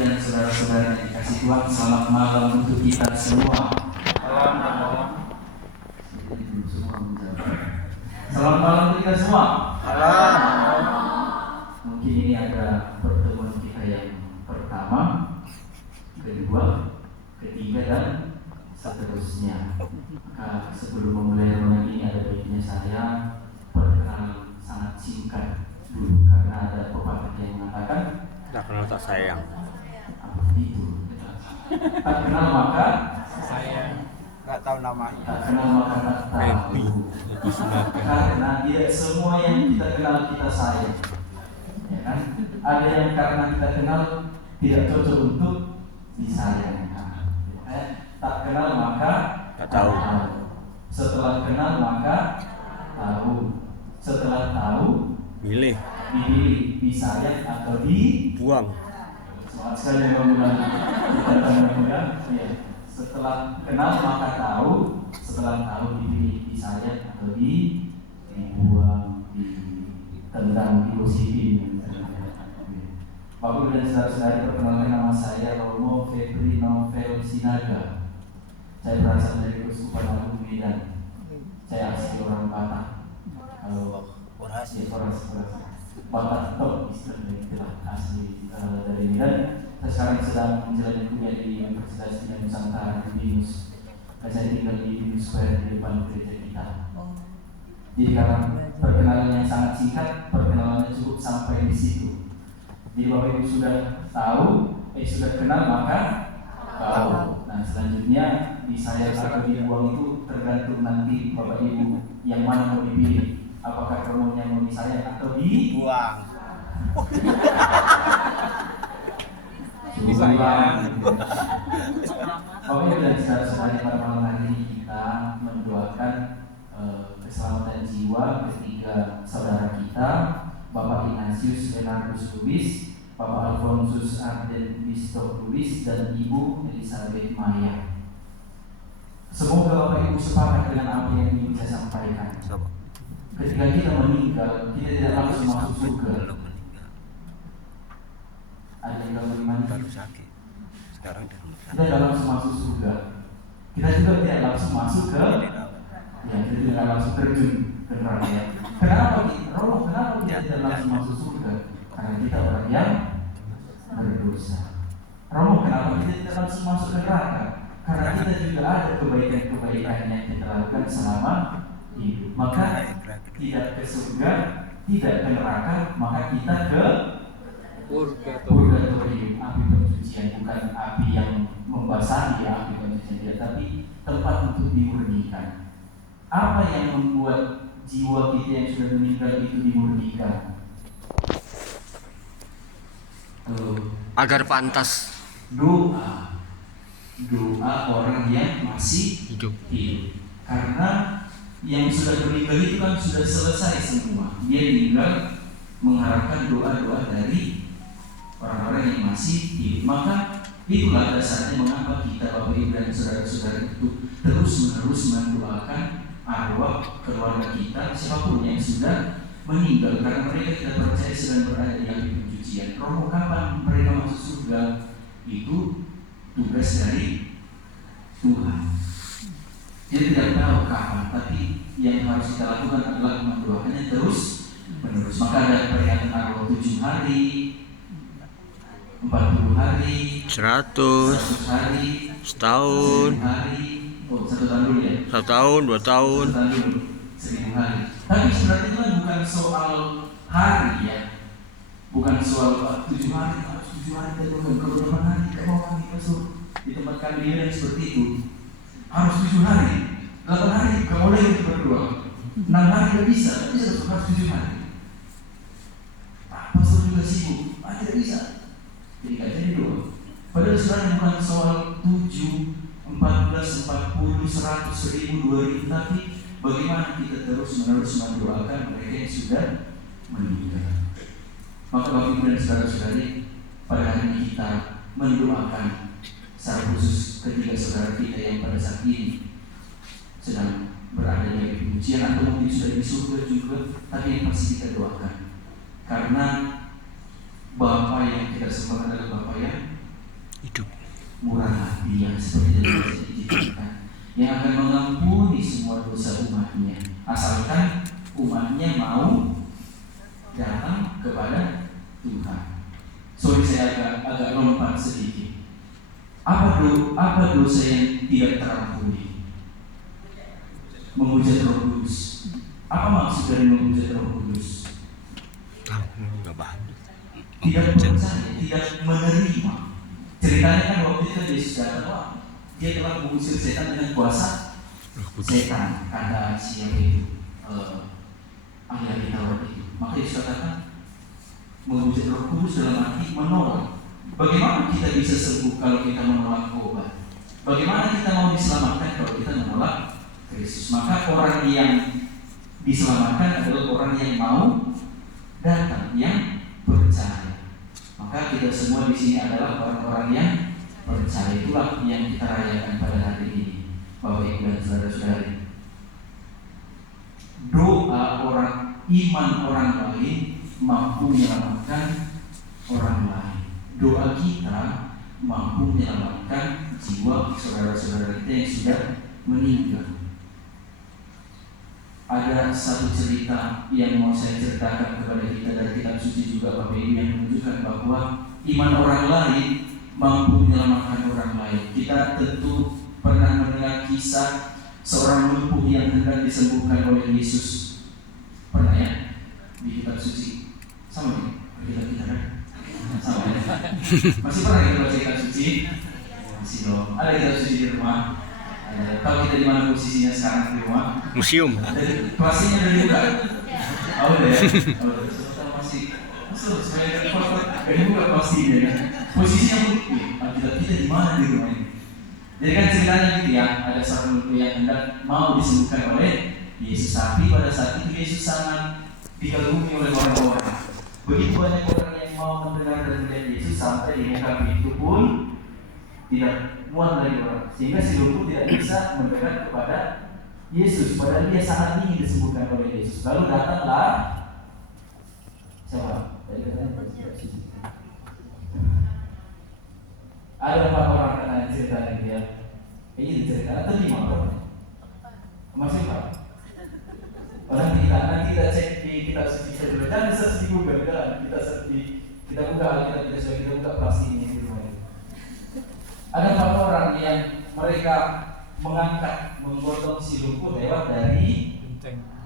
dan saudara-saudara yang dikasih Tuhan, selamat malam untuk kita semua. Selamat malam untuk kita semua. Mungkin ini ada pertemuan kita yang pertama, kedua, ketiga, dan seterusnya. Maka sebelum memulai renungan ini ada baiknya saya perkenalan sangat singkat dulu, karena ada pepatah yang mengatakan tak kenal tak sayang. apa itu? Tak kenal maka Saya nggak tahu namanya. tak kenal maka tak tahu. Karena tidak semua yang kita kenal kita sayang, ya kan? Ada yang karena kita kenal tidak cocok untuk disayang. Tak kenal maka Tak tahu. Setelah kenal maka tahu. Setelah tahu Milih, dipilih, disayang atau di. buang. Semangat sekali mudah-mudahan kita mudah-mudahan. Ya. Setelah kenal maka tahu, setelah tahu dipilih, disayang atau dibuang, ditentang, digosipi. Bapak dan saudara-saudari, perkenalkan nama saya Romo Febri Novel Sinaga. Saya berasal dari Keuskupan Agung Medan. Saya asli orang Batak. Kalau Oras Batak top istilah asli dari Medan. Saya sekarang sedang menjalani kuliah di Universitas Medan Nusantara di BINUS. Saya tinggal di BINUS Square di depan gereja kita. Jadi karena perkenalan yang sangat singkat, perkenalannya cukup sampai di situ. Jadi Bapak Ibu sudah tahu, sudah kenal maka tahu. Nah selanjutnya disayang atau dibuang itu tergantung nanti Bapak Ibu yang mana mau dipilih. Apakah romonya mau disayang atau dibuang? Disayang. Bapak Ibu dan saudara-saudara, pada malam hari ini kita mendoakan keselamatan jiwa ketiga saudara kita, Bapak Ignatius Leonardus Lubis, Bapak Alfonsus Arden Bistok Lubis, dan Ibu Elizabeth Maya. Semoga Bapak Ibu sepakat dengan apa yang ingin saya sampaikan. Ketika kita meninggal, kita tidak langsung masuk surga. Ada yang tahu bagaimana? Baru sakit. Sekarang udah. Kita tidak langsung masuk surga. Kita juga tidak langsung masuk ke. Ya, kita tidak langsung terjun ke neraka. Ya. Kenapa kita tidak langsung masuk surga? Karena kita orang yang berdosa. Romo, kenapa kita tidak langsung masuk ke neraka? Karena kita juga ada kebaikan-kebaikan yang kita lakukan selama hidup. Maka tidak ke surga, tidak ke neraka, maka kita ke purgatorium, api pencucian, bukan api yang membasahi api pencucian, tapi tempat untuk dimurnikan. Apa yang membuat jiwa kita yang sudah meninggal itu dimurnikan? Agar pantas Doa orang yang masih hidup. Karena yang sudah meninggal itu kan sudah selesai semua. Dia meninggal mengharapkan doa-doa dari orang-orang yang masih hidup. Maka itulah dasarnya mengapa kita Bapak Ibu dan saudara-saudara itu terus-menerus mendoakan arwah keluarga kita, siapapun yang sudah meninggal, karena mereka tidak percaya sedang berada di api pencucian. Romo, kapan mereka masuk surga? Itu tugas dari Tuhan. Dia tidak tahu kapan, tapi yang harus kita lakukan adalah mendoakannya terus menerus. Maka ada peringatan arwah 7 hari, 40 hari, 100 hari, setahun, 1000 hari. Oh, 1 tahun dulu ya. 1 tahun, 2 tahun. 1 tahun dulu, 1000 hari. Tapi sebenarnya itu kan bukan soal hari ya. Bukan soal 7 hari, harus 7 hari kalau 8 hari, kalau kami masuk di tempat kami yang seperti itu. Harus 7 hari, 8 hari, kamu boleh itu berdua. 6 hari tidak bisa harus 7 hari. Pastor juga sibuk, tidak bisa. Jadi gak jadi doa. Padahal sebenarnya bukan soal 7, 14, 40, 100, 1000, 2000, tapi bagaimana kita terus-menerus mendoakan mereka yang sudah meninggal. Maka Bapak Ibu dan saudara-saudari, pada hari ini kita mendoakan secara khusus ketiga saudara kita yang pada saat ini sedang berada di pengujian atau mungkin sudah di surga juga, tapi yang pasti kita doakan. Karena Bapa yang kita sembah adalah Bapa yang Dia seperti yang diciptakan, yang akan mengampuni semua dosa umatnya, asalkan umatnya mau datang kepada Tuhan. Sorry, saya agak lompat sedikit. Apa dosa yang tidak terampuni? Menghujat Roh Kudus. Apa maksud dari menghujat Roh Kudus? Tidak percaya, tidak menerima. Ceritanya kan waktu itu Yesus datang, dia telah mengusir setan dengan kuasa setan, kata siapa itu, ahli Taurat itu. Maka Yesus katakan menghujat Roh Kudus dalam arti menolak. Bagaimana kita bisa sembuh kalau kita menolak obat? Bagaimana kita mau diselamatkan kalau kita menolak Kristus? Maka orang yang diselamatkan adalah orang yang mau datang, yang percaya. Maka kita semua di sini adalah orang-orang yang percaya. Itulah yang kita rayakan pada hari ini, Bapak Ibu dan saudara-saudari. Doa orang, iman orang lain mampu menyelamatkan orang lain. Doa kita mampu menyelamatkan jiwa saudara-saudara kita yang sudah meninggal. Ada satu cerita yang mau saya ceritakan kepada kita dari kitab suci juga, Bapak Ibu, yang menunjukkan bahwa iman orang lain mampu menyelamatkan orang lain. Kita tentu pernah mendengar kisah seorang lumpuh yang hendak disembuhkan oleh Yesus. Pernah ya? Di kitab suci. Sama ya? Kitab kita kan? Sama ya? Masih pernah kita baca kitab suci? Masih dong. Ada kitab suci di rumah? Tahu kita di mana posisinya sekarang di rumah? Museum. Pastinya udah dibuka. Oh udah ya. Kalau masih supaya dibuka pastinya ya. Posisinya kita di mana di rumah ini? Jadi kan ceritanya gitu ya. Ada seorang lumpuh yang hendak mau disembuhkan oleh Yesus, tapi pada saat itu Yesus sangat dikagumi oleh orang-orang. Begitu banyak orang yang mau mendengar dan melihat Yesus sampai di muka pintu pun tidak muat dari orang, sehingga si lumpuh tidak bisa mendekat kepada Yesus, padahal dia sangat ingin disembuhkan oleh Yesus. Lalu datanglah siapa? Ada 4 orang kena ceritanya dia. Ini diceritakan atau 5 orang? Masih Pak? Nanti kita cek di kitab suci dulu. Jangan search di Google, kan? Kita buka kita buka plastik ini di rumah ini. Ada 4 orang yang mereka menggotong si lumpuh lewat dari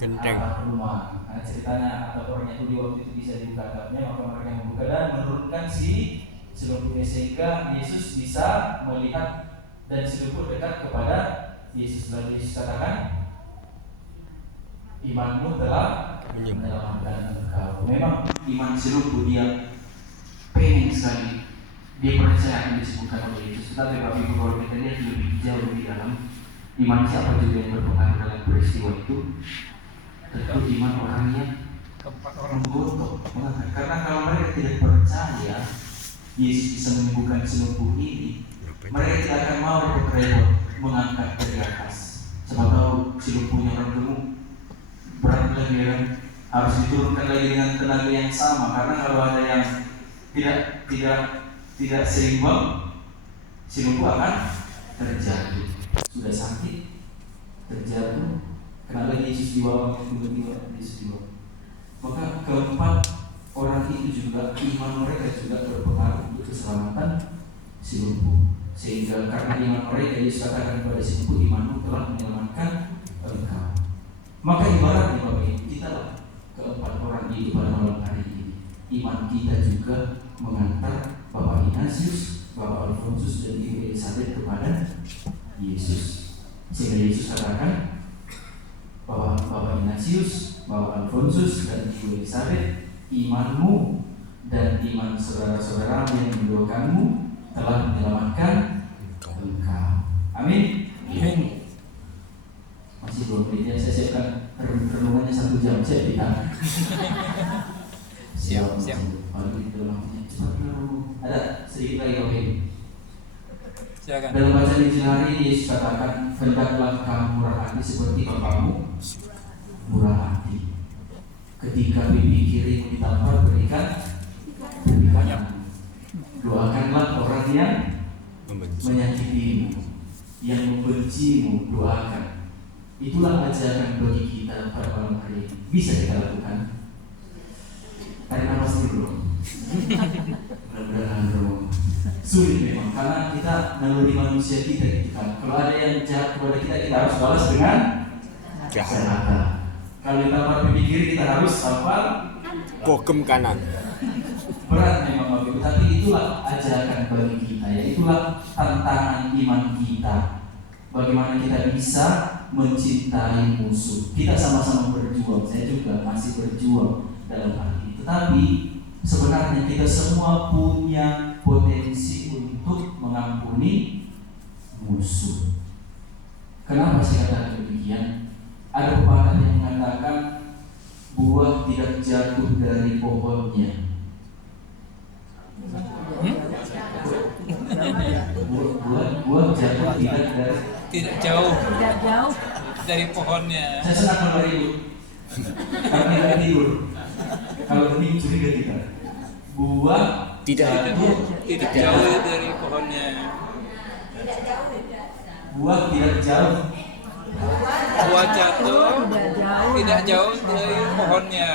Genteng. rumah. Nah, ceritanya ada orang Yahudi waktu itu bisa dibuka atapnya, maka mereka membuka dan menurunkan si lumpuh, sehingga Yesus bisa melihat dan si lumpuh dekat kepada Yesus. Lalu Yesus katakan, imanmu telah menyelamatkan engkau. Memang iman si lumpuh dia pengen sekali, dia percaya akan disembuhkan oleh Yesus. Tetapi Bapak Ibu, kalau kita lihat lebih jauh lebih dalam, iman siapa juga yang berpengaruh dalam peristiwa itu? Tentu iman orang yang menggotong. Karena kalau mereka tidak percaya Yesus bisa menyembuhkan si lumpuh ini, mereka tidak akan mau repot-repot mengangkat dari atas. Siapa tahu si lumpuhnya orang gemuk, berat lagi kan, harus diturunkan lagi dengan tenaga yang sama. Karena kalau ada yang tidak seimbang, si lumpuh akan terjatuh. Sudah sakit, terjatuh, kena lagi Yesus dibawa, tiba-tiba Yesus dibawa. Maka keempat orang itu juga iman mereka juga berpengaruh untuk keselamatan si lumpuh. Sehingga karena iman mereka, Yesus katakan kepada si lumpuh, imanmu telah menyelamatkan engkau. Maka ibaratnya Bapak Ibu, kita lah keempat orang itu pada malam hari ini. Iman kita juga mengantar Bapak Ignatius, Bapak Alfonsus dan Ibu Elizabeth kepada Yesus. Sehingga Yesus katakan bahwa Bapak Ignatius, Bapak Alfonsus dan Ibu Elizabeth, imanmu dan iman saudara-saudara yang mendoakanmu telah menyelamatkan engkau. Amin. Amin. Masih belum berinya, saya siapkan renungannya 1 jam, saya tidak. Siap. Ada sedikit lagi Bapak Ibu. Silakan. Dalam bacaan Injil hari ini Yesus katakan, hendaklah kamu murah hati seperti Bapamu murah hati. Ketika pipi kirimu ditampar, berikan kanan. Doakanlah orang yang menyakitimu, yang membencimu, doakan. Itulah ajakan bagi kita pada malam hari ini. Bisa kita lakukan? Tarik nafas dulu. Mudah-mudahan bro. Sulit memang, karena kita naluri manusia kita gitu kan. Kalau ada yang jahat kepada kita, kita harus balas dengan jahat. Kalau kita berpikir, kita harus hafal Bokem kanan. berat memang begitu, tapi itulah ajakan bagi kita ya. Itulah tantangan iman kita. Bagaimana kita bisa mencintai musuh. Kita sama-sama berjuang. Saya juga masih berjuang dalam hal ini. Tetapi sebenarnya kita semua punya potensi untuk mengampuni musuh. Kenapa saya katakan demikian? Ada pepatah yang mengatakan buah tidak jatuh dari pohonnya. Buah jatuh Tidak jauh dari pohonnya. Saya senang kalau ibu, karena tidak tidur. Kalau ini curiga kita. Buah Tidak jauh dari pohonnya. Buah tidak jauh. Buah jatuh tidak jauh dari pohonnya.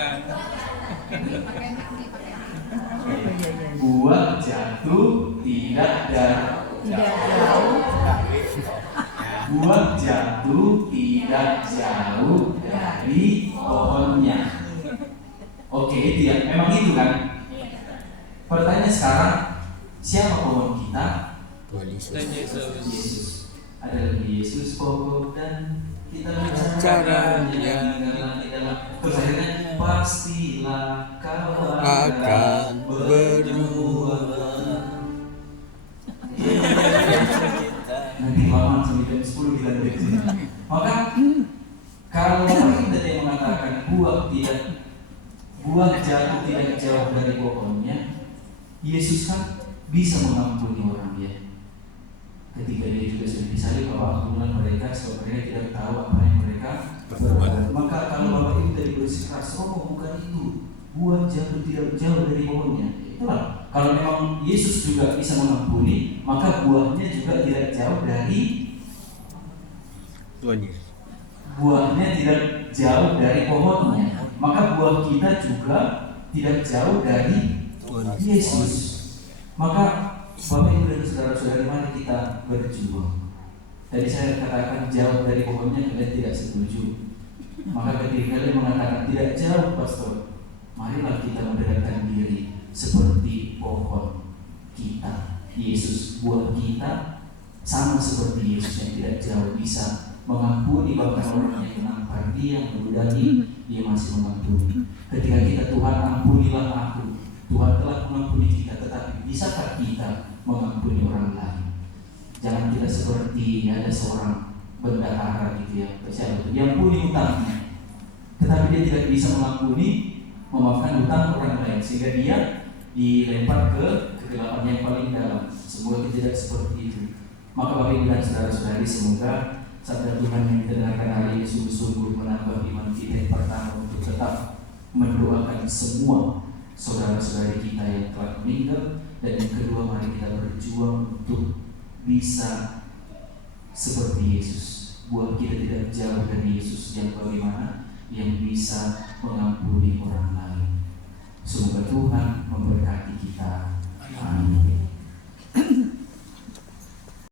Buah jatuh tidak jauh. Buah jatuh tidak jauh dari pohonnya. Oke, itu ya. Memang itu kan. Pertanyaan sekarang, siapa pohon kita? Dan Yesus. Yesus. Ada Yesus pokok dan kita Bicara di dalam terus akhirnya pastilah kau akan berdua. Nanti lama sampai jam 10 kita break. Maka kalau orang tadi yang mengatakan buah jatuh tidak jauh dari pohonnya, Yesus kan bisa mengampuni orang ya. Ketika dia juga sudah disalib, bahwa ampunan mereka sebab mereka tidak tahu apa yang mereka berbuat. Maka kalau Bapak Ibu tadi bersikeras, bukan itu, buah jatuh tidak jauh dari pohonnya. Itulah, kalau memang Yesus juga bisa mengampuni, maka buahnya juga tidak jauh dari buahnya tidak jauh dari pohonnya. Maka buah kita juga tidak jauh dari Yesus. Maka Bapak Ibu dan saudara-saudara, mari kita berjuang. Tadi saya katakan jauh dari pohonnya, kalian tidak setuju. Maka ketika kalian mengatakan tidak jauh, pastor, marilah kita mendekatkan diri seperti pohon kita, Yesus. Buah kita sama seperti Yesus yang tidak jauh, bisa mengampuni bahkan orang yang menampar dia, menudai, dia masih mengampuni. Ketika kita, Tuhan ampunilah aku, Tuhan telah mengampuni kita, tetapi bisakah kita mengampuni orang lain? Jangan kita seperti ada seorang bendahara gitu ya, yang punya hutangnya, tetapi dia tidak bisa memaafkan hutang orang lain, sehingga dia dilempar ke kegelapan yang paling dalam. Semoga kita tidak seperti itu. Maka Bapak Ibu dan saudara-saudari, semoga sabda Tuhan yang kita dengarkan hari ini sungguh-sungguh menambah iman kita. Yang pertama, untuk tetap mendoakan semua saudara-saudari kita yang telah meninggal, dan yang kedua, mari kita berjuang untuk bisa seperti Yesus. Buah kita tidak jauh dari Yesus yang bagaimana, yang bisa mengampuni orang lain. Semoga Tuhan memberkati kita. Amin.